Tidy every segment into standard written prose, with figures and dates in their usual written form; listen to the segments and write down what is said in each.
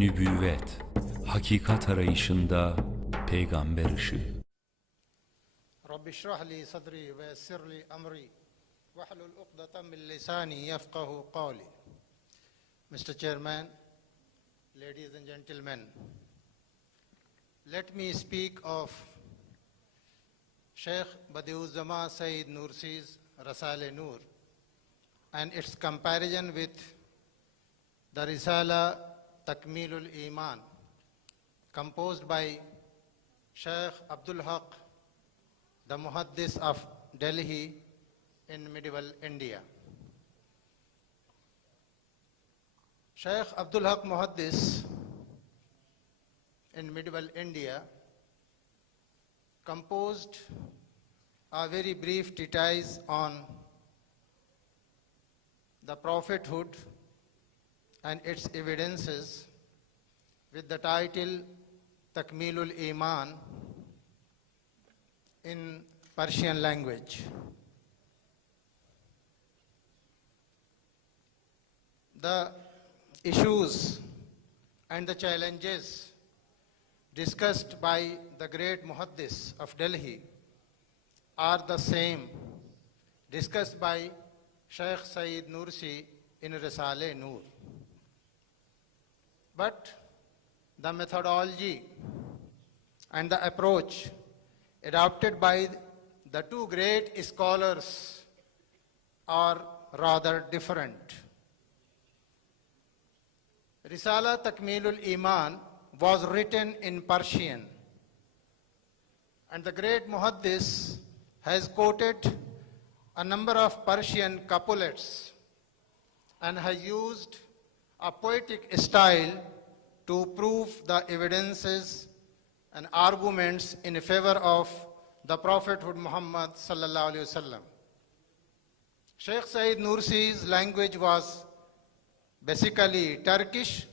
Nübüvvet, hakikat arayışında peygamber ışığı. Rabbi şrah li sadri ve yessir li amri vahlul uqdatan min lisani yafqahu qawli. Mr. Chairman, ladies and gentlemen, let me speak of Sheikh Badiuzzama Sayyid Nursi's Rasale Nur and its comparison with the Risala Takmilul Iman, composed by Sheikh Abdul Haq, the Muhaddis of Delhi in medieval India. Sheikh Abdul Haq Muhaddis in medieval India composed a very brief treatise on the prophethood and its evidences with the title Takmilul Iman in Persian language. The issues and the challenges discussed by the great Muhaddis of Delhi are the same discussed by Sheikh Sayyid Nursi in Risale Nur. But the methodology and the approach adopted by the two great scholars are rather different. Risala Takmilul Iman was written in Persian, and the great Muhaddis has quoted a number of Persian couplets and has used a poetic style to prove the evidences and arguments in favor of the prophethood Muhammad sallallahu alaihi wasallam. Sheikh Sayyid Nursi's language was basically Turkish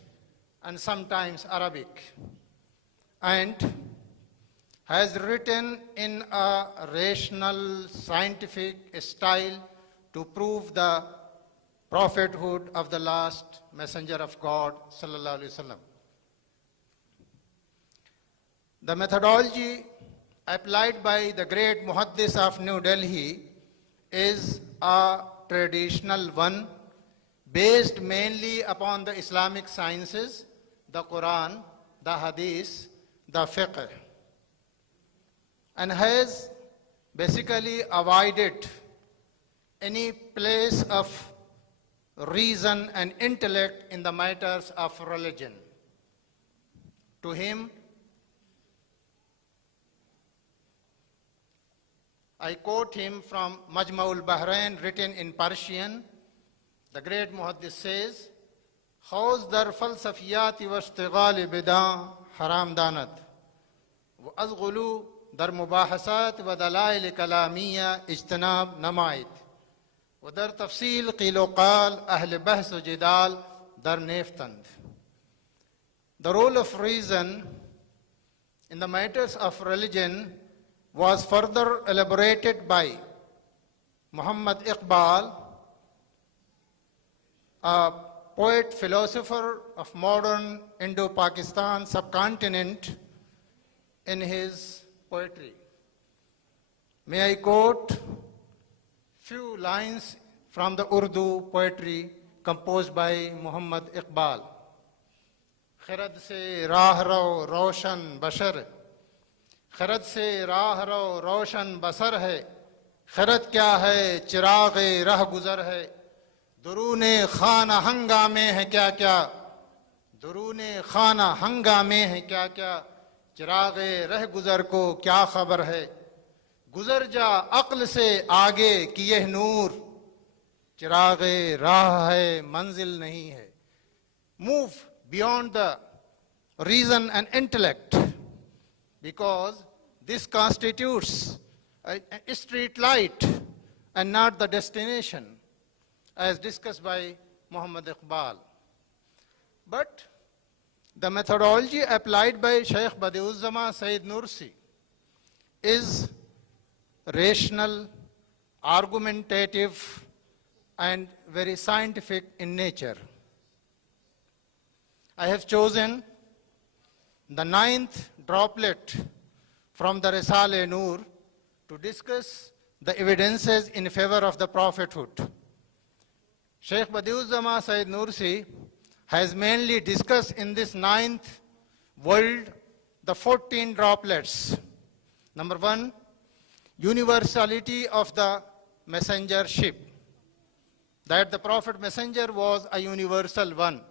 and sometimes Arabic, and has written in a rational, scientific style to prove the prophethood of the last messenger of God sallallahu alaihi wasallam. The methodology applied by the great Muhaddis of New Delhi is a traditional one based mainly upon the Islamic sciences, the Quran, the Hadith, the Fiqh, and has basically avoided any place of reason and intellect in the matters of religion. To him, I quote him from Majma'ul Bahrain, written in Persian. The great Muhaddis says, "Khawz dar falsafiyati wa ishtighal bida haram danad, wa azghulu dar mubahasat wa dalail kalamiya ijtinab namaid, wa dar tafsil qil wa qal ahl bahs wa jidal dar neftand." The role of reason in the matters of religion was further elaborated by Muhammad Iqbal, a poet philosopher of modern Indo-Pakistan subcontinent, in his poetry. May I quote few lines from the Urdu poetry composed by Muhammad Iqbal. खिरद से राह रो रोशन बशर, खिरद से राह रो रोशन बसर है, खिरद क्या है चिराग रह गुजर है, दुरूने खाना हंगामे है क्या क्या, दुरूने खाना हंगामे है क्या क्या, चिराग रह गुजर को क्या खबर है, गुजर जा अक्ल से आगे कि यह नूर, चिराग राह है मंजिल नहीं है. Move beyond the reason and intellect, because this constitutes a street light and not the destination, as discussed by Muhammad Iqbal. But the methodology applied by Sheikh Badiuzzama Sayyid Nursi is rational, argumentative, and very scientific in nature. I have chosen the 9th droplet from the Risale-e-Nur to discuss the evidences in favor of the prophethood. Sheikh Badiuzzama Sayyid Nursi has mainly discussed in this 9th world the 14 droplets. Number 1, universality of the messengership, that the prophet messenger was a universal one.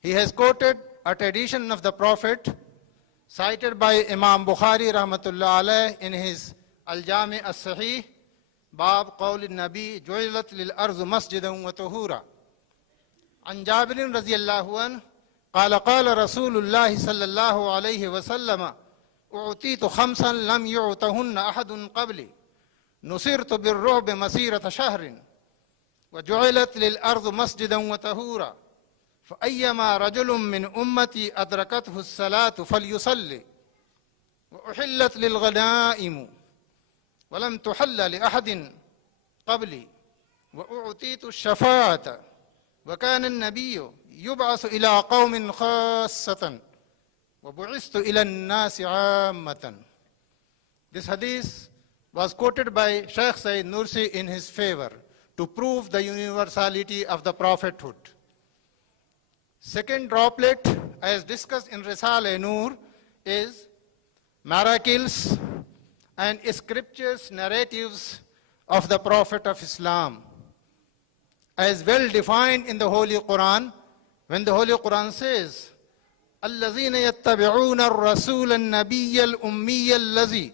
He has quoted a tradition of the prophet cited by Imam Bukhari rahmatullah alayh in his Al-Jami' as-Sahih, Bab Qawl al-Nabi Ju'ilat lil-ardu masjidan wa tuhura. An Jabirin radiyallahu anhu قال قال رسول الله صلى الله عليه وسلم أعطيت 5 لم يعطهن أحد قبلي نصرت بالرعب مسيرة شهر وجعلت للأرض مسجدا وطهورا فأيما رجل من أمتي أدركته الصلاة فليصلي وأحلت للغنائم ولم تحل لأحد قبلي وأعطيت الشفاعة وكان النبي يبعث إلى قوم خاصة وبعثت إلى الناس عامة. This hadith was quoted by Sheikh Sayyid Nursi in his favor to prove the universality of the prophethood. Second droplet, as discussed in Risale-e-Nur, is miracles and scriptures narratives of the Prophet of Islam, as well defined in the Holy Quran, when the Holy Quran says, الَّذِينَ يَتَّبِعُونَ الرَّسُولَ النَّبِيَّ الْأُمِّيَّ الَّذِي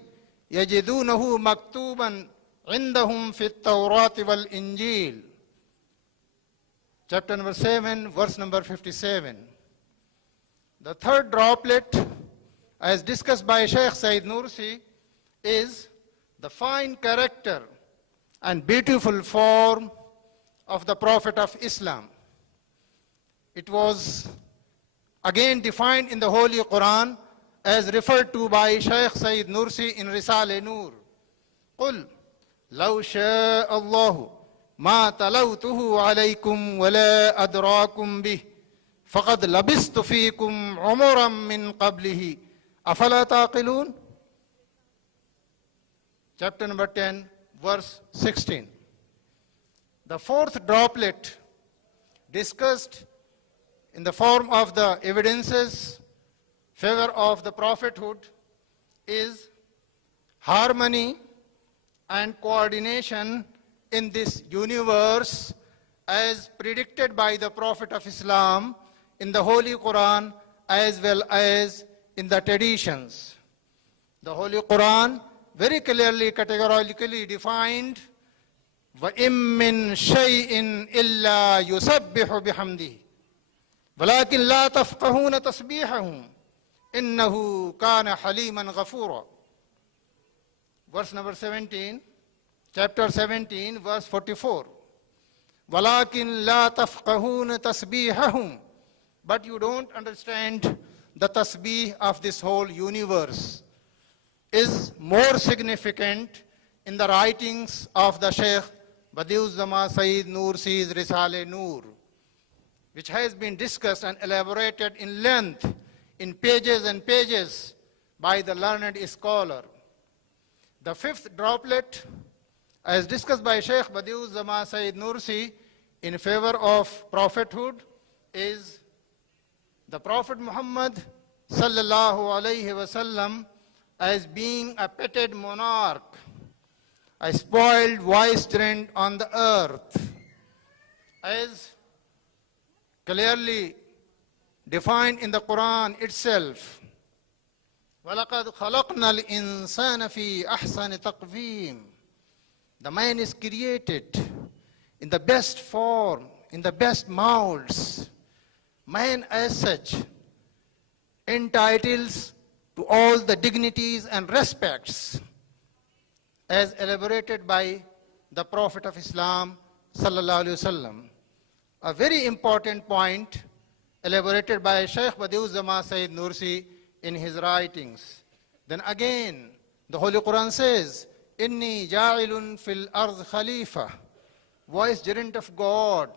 يَجِدُونَهُ مَكْتُوبًا عِنْدَهُمْ فِي التَّوْرَاةِ وَالْإِنْجِيلِ. Chapter number 7, verse number 57. The third droplet, as discussed by Sheikh Sayyid Nursi, is the fine character and beautiful form of the Prophet of Islam. It was again defined in the Holy Quran as referred to by Shaykh Sayyid Nursi in Risale-e-Nur. قُلْ لَوْ شَاءَ اللَّهُ مَا تَلَوْتُهُ عَلَيْكُمْ وَلَا أَدْرَاكُمْ بِهِ فَقَدْ لَبِثْتُ فِيكُمْ عُمُرًا مِّن قَبْلِهِ أَفَلَا تَعْقِلُونَ. Chapter number 10, verse 16. The fourth droplet, discussed in the form of the evidences favor of the prophethood, is harmony and coordination in this universe as predicted by the Prophet of Islam in the Holy Quran as well as in the traditions. The Holy Quran very clearly, categorically defined, وَإِن مِّن شَيْءٍ إِلَّا يُسَبِّحُ بِحَمْدِهِ وَلَكِنْ لَا تَفْقَهُونَ تَسْبِيحَهُمْ إِنَّهُ كَانَ حَلِيمًا غَفُورًا. Verse number 17, chapter 17, verse 44. وَلَكِنْ لَا تَفْقَهُونَ تَسْبِيحَهُمْ. But you don't understand the tasbih of this whole universe is more significant in the writings of the Sheikh Badiuzzama Sayyid Nursi's Risale-e-Nur, which has been discussed and elaborated in length, in pages and pages, by the learned scholar. The fifth droplet, as discussed by Sheikh Badiuzzama Sayyid Nursi in favor of prophethood, is the Prophet Muhammad sallallahu alayhi wasallam as being a petted monarch, a spoiled vicegerent on the earth, as clearly defined in the Quran itself. وَلَقَدْ خَلَقْنَا الْإِنسَانَ فِي أَحْسَنِ تَقْوِيمٍ. The man is created in the best form, in the best molds. Man as such entitles to all the dignities and respects as elaborated by the Prophet of Islam sallallahu alaihi wasallam. A very important point elaborated by Shaykh Badiuzzama Sayyid Nursi in his writings. Then again, the Holy Quran says, Inni ja'ilun fil ard khalifa, vicegerent of God.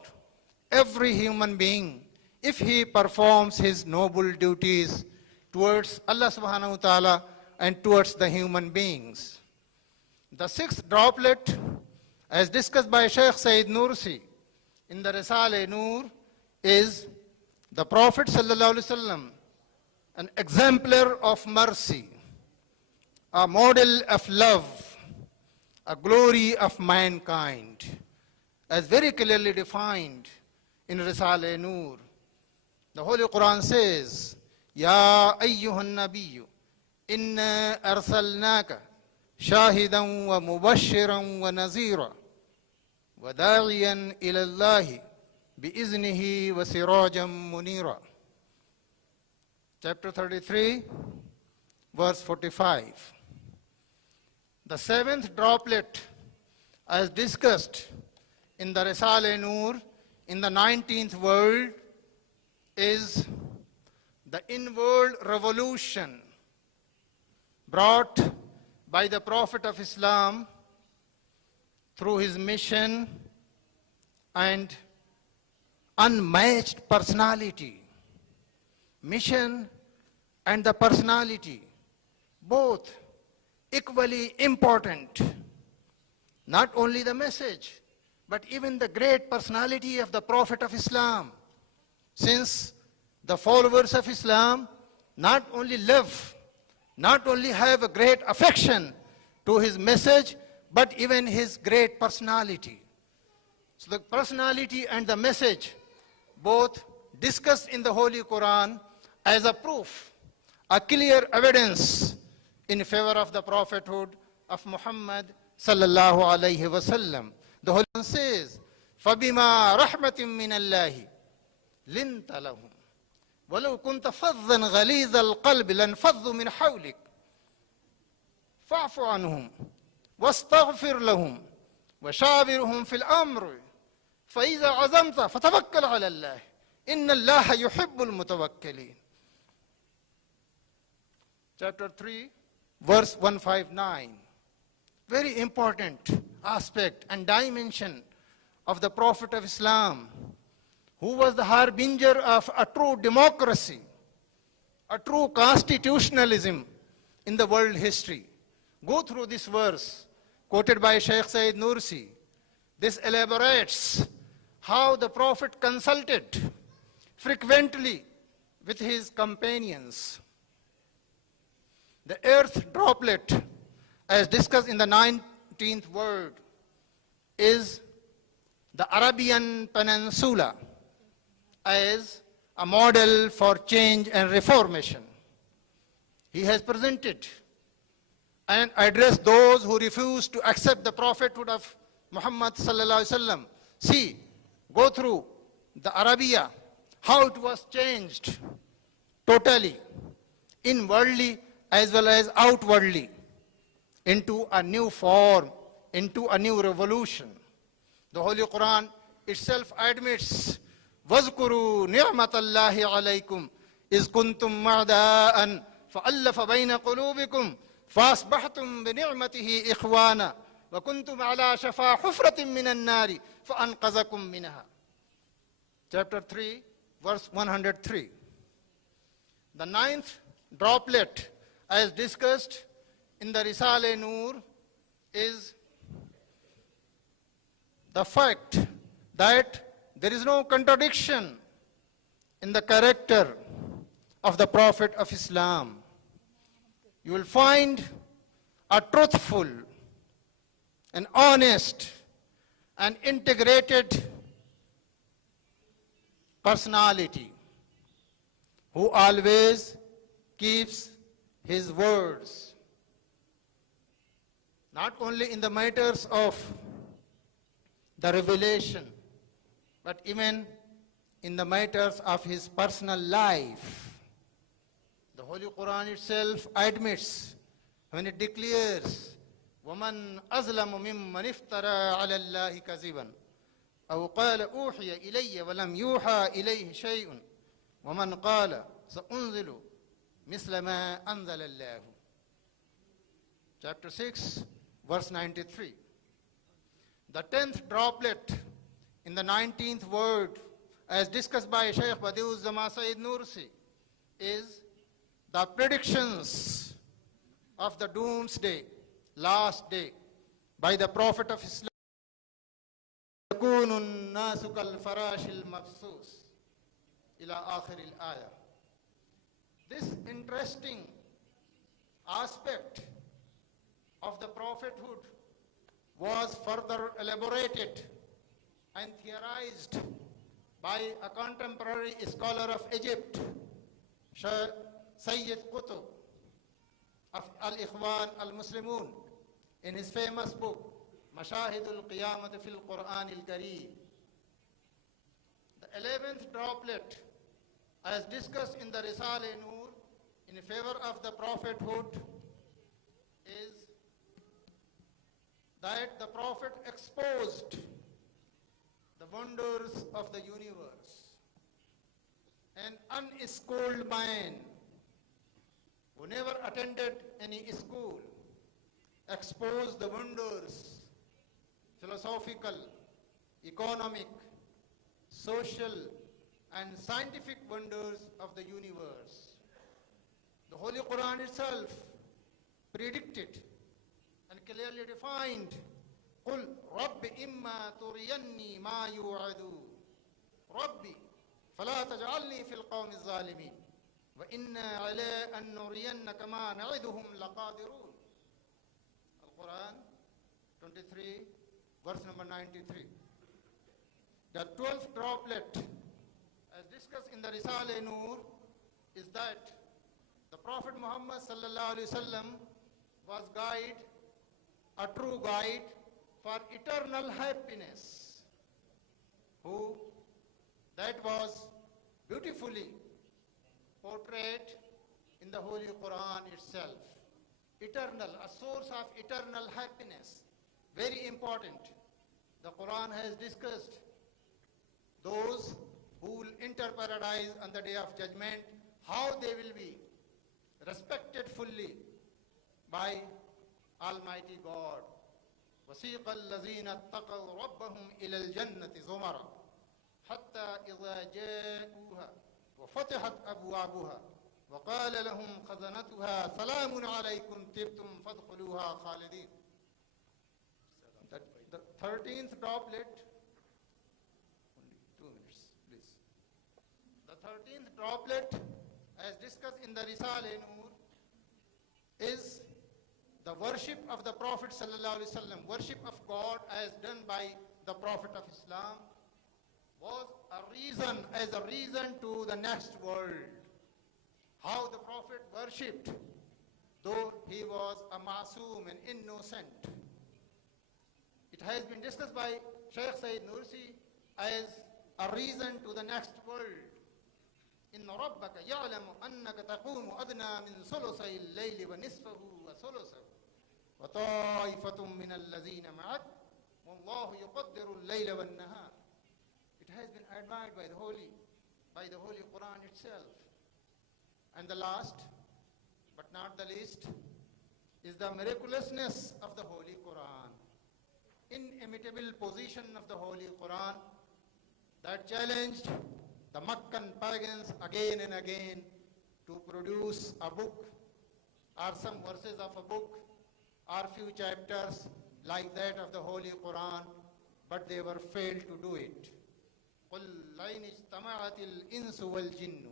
Every human being if he performs his noble duties towards Allah subhanahu wa ta'ala and towards the human beings. The sixth droplet, as discussed by Shaykh Sayyid Nursi in the Risale-e-Nur, is the Prophet sallallahu alaihi wasallam, an exemplar of mercy, a model of love, a glory of mankind, as very clearly defined in Risale-e-Nur. The Holy Quran says, Ya ayyuhan nabiyyu, inna arsalnaka shahidan wa mubashiran wa nazira wa da'iyan ila Allahi bi'iznihi wa sirajan munira. Chapter 33, verse 45. The seventh droplet, as discussed in the Risale-e-Nur in the 19th world, is the inward revolution brought by the Prophet of Islam through his mission and unmatched personality. Mission and the personality, both equally important. Not only the message, but even the great personality of the Prophet of Islam. Since the followers of Islam not only love, not only have a great affection to his message, but even his great personality. So the personality and the message, both discussed in the Holy Quran as a proof, a clear evidence in favor of the prophethood of Muhammad sallallahu alayhi wasallam. The Holy Quran says, فَبِمَا رَحْمَةٍ مِّنَ اللَّهِ لِنْتَ لَهُمْ وَلَوْ كُنْتَ فَظًّا غَلِيظَ الْقَلْبِ لَانْفَضُّوا مِنْ حَوْلِكَ فَاعْفُ عَنْهُمْ وَاسْتَغْفِرْ لَهُمْ وَشَاوِرْهُمْ فِي الْأَمْرِ فَإِذَا عَزَمْتَ فَتَوَكَّلْ عَلَى اللَّهِ إِنَّ اللَّهَ يُحِبُّ الْمُتَوَكِّلِينَ. Chapter 3, verse 159. Very important aspect and dimension of the Prophet of Islam, who was the harbinger of a true democracy, a true constitutionalism in the world history. Go through this verse quoted by Shaykh Sayyid Nursi. This elaborates how the Prophet consulted frequently with his companions. The earth droplet, as discussed in the 19th word, is the Arabian Peninsula as a model for change and reformation. He has presented and addressed those who refuse to accept the prophethood of Muhammad sallallahu alaihi wasallam. See, go through the Arabia, how it was changed totally, inwardly as well as outwardly, into a new form, into a new revolution. The Holy Quran itself admits, وَاذْكُرُوا نِعْمَةَ اللَّهِ عَلَيْكُمْ إِذْ كُنْتُمْ مَعْدَاءً فَأَلَّفَ بَيْنَ قُلُوبِكُمْ فَأَصْبَحْتُمْ بِنِعْمَتِهِ إِخْوَانًا وَكُنْتُمْ عَلَى شَفَا حُفْرَةٍ مِّنَ النَّارِ فَأَنْقَذَكُمْ مِنْهَا. Chapter 3, verse 103. The ninth droplet, as discussed in the Risale-e-Nur, is the fact that there is no contradiction in the character of the Prophet of Islam. You will find a truthful and honest and integrated personality who always keeps his words, not only in the matters of the revelation, but even in the matters of his personal life. The Holy Quran itself admits, when it declares, وَمَنْ أَظْلَمُ مِمَّنِ افْتَرَى عَلَى اللَّهِ كَذِبًا أَوْ قَالَ أُوحِيَ إِلَيَّ وَلَمْ يُوحَى إِلَيْهِ شَيْءٌ وَمَنْ قَالَ سَأُنزِلُ مِثْلَ مَا أَنزَلَ اللَّهُ. Chapter 6, verse 93. The 10th droplet in the 19th word, as discussed by Shaykh Badiuzzama Sayyid Nursi, is the predictions of the doomsday, last day, by the Prophet of Islam. يكون الناس كالفراش المبثوث إلى آخر الآية. This interesting aspect of the prophethood was further elaborated and theorized by a contemporary scholar of Egypt, Sayyid Qutb of Al-Ikhwan Al-Muslimun, in his famous book, Mashahid al-Qiyamat fil Quran al-Kareem. The 11th droplet, as discussed in the Risale-e-Nur, in favor of the prophethood, is that the Prophet exposed the wonders of the universe. An unschooled man who never attended any school exposed the wonders, philosophical, economic, social, and scientific wonders of the universe. The Holy Quran itself predicted and clearly defined, قُلْ رَبِّ إِمَّا تُرِيَنِّي مَا يُوعَدُونَ رَبِّ فَلَا تَجْعَلْنِي فِي الْقَوْمِ الظَّالِمِينَ وَإِنَّا عَلَىٰ أَن نُّرِيَنَّكَ مَا نَعِدُهُمْ لَقَادِرُونَ. Al-Quran 23, verse number 93. The 12th droplet, as discussed in the Risale-e-Nur, is that the Prophet Muhammad sallallahu alaihi wasallam was guide, a true guide for eternal happiness, who that was beautifully portrayed in the Holy Quran itself. Eternal, a source of eternal happiness, very important. The Quran has discussed those who will enter paradise on the day of judgment, how they will be respected fully by Almighty God. وَسِيقَ الَّذِينَ اتَّقَوْا رَبَّهُمْ إِلَى الْجَنَّةِ زُمَرًا حَتَّى إِذَا جَاءُوهَا وَفُتِحَتْ أَبْوَابُهَا وَقَالَ لَهُمْ خَزَنَتُهَا سَلَامٌ عَلَيْكُمْ طِبْتُمْ فَادْخُلُوهَا خَالِدِينَ. The 13th droplet, only 2 minutes, please. The 13th droplet, as discussed in the Risale-e-Nur, is the worship of the Prophet sallallahu alaihi wasallam, worship of God as done by the Prophet of Islam, was as a reason to the next world. How the Prophet worshipped, though he was a masoom and innocent. It has been discussed by Shaykh Sayyid Nursi as a reason to the next world. إن ربك يعلم أنك تقوم أدنى من ثلثي الليل ونصفه وثلثه وطائفة من الذين معك والله يقدر الليل والنهار. It has been admired by the Holy Quran itself. And the last, but not the least, is the miraculousness of the Holy Quran. Inimitable position of the Holy Quran that challenged the Meccan pagans again and again to produce a book or some verses of a book or few chapters like that of the Holy Quran, but they were failed to do it. قُلْ لَئِنِ اجْتَمَعَتِ الْإِنسُ وَالْجِنُّ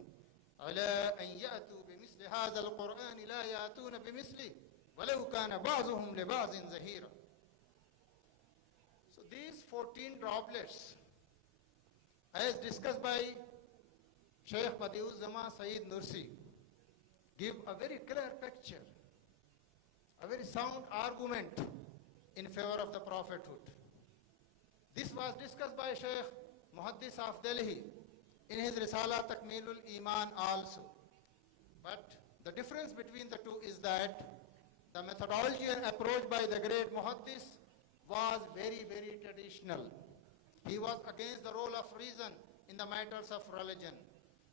عَلَىٰ أَنْ يَأْتُوا بِمِثْلِ هَذَا الْقُرْآنِ لَا يَأْتُونَ بِمِثْلِهِ وَلَوْ كَانَ بَعْضُهُمْ لِبَعْضٍ زَهِيرًا. So these 14 droplets, as discussed by Shaykh Badiuzzama Sayyid Nursi, give a very clear picture, a very sound argument in favor of the prophethood. This was discussed by Shaykh Muhaddis of Delhi in his Risala Takmeelul Iman also. But the difference between the two is that the methodology and approach by the great Muhaddis was very, very traditional. He was against the role of reason in the matters of religion.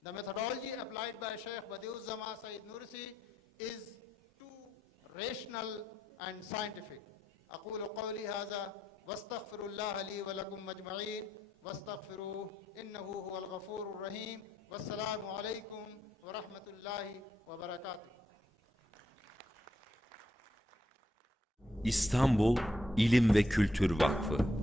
The methodology applied by Shaykh Badiuzzama Sayyid Nursi is too rational and scientific. أقول قولي هذا واستغفر الله لي ولكم أجمعين واستغفروه इन्नहु हुवल गफूरुर रहीम। वस्सलामु अलैकुम व रहमतुल्लाहि व बरकातुहू। İstanbul İlim ve Kültür Vakfı